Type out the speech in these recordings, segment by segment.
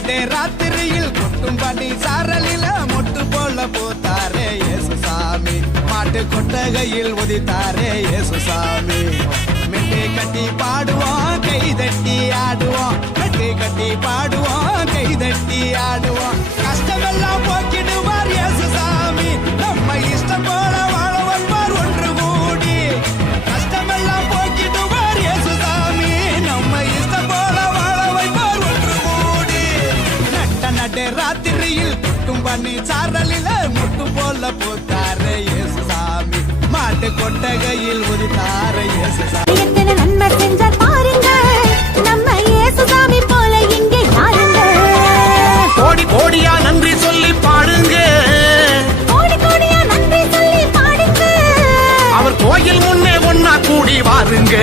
நடு ராத்திரியில் கொட்டும் பனி சாரலில மொட்டு போல போத்தாரே ஏசுசாமி மாட்டு கொட்டகையில் உதித்தாரே ஏசுசாமி மெட்டை கட்டி பாடுவோம் கை தட்டி ஆடுவோம். மெட்டை கட்டி பாடுவோம் கை தட்டி ஆடுவோம். நடு ராத்திரியில் குட்டும் பண்ணி சாரலில முட்டு போல போத்தாரு இயேசுசாமி. மாட்டு கொட்டகையில் உதித்தாரு நன்மை செஞ்சார் பாருங்க நம்ம போல இங்கே யாருங்க கோடி கோடியா நன்றி சொல்லி பாடுங்க. கோடி கோடியா நன்றி சொல்லி பாடுங்க அவர் கோயில் முன்னே ஒன்னா கூடி வாருங்க.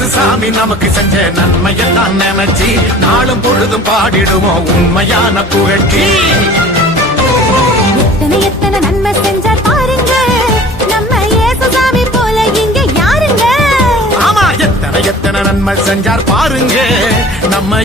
இயேசு சாமி நமக்கு செஞ்ச நன்மையெல்லாம் நினைச்சு நாளும் பொழுதும் பாடிடுவோம் உண்மையான புகழ்ச்சி. எத்தனை எத்தனை நன்மை செஞ்சார் பாருங்க. நம்ம இயேசுசாமி போல இங்கே யாருங்க? ஆமா எத்தனை எத்தனை நன்மை செஞ்சார் பாருங்க. நம்ம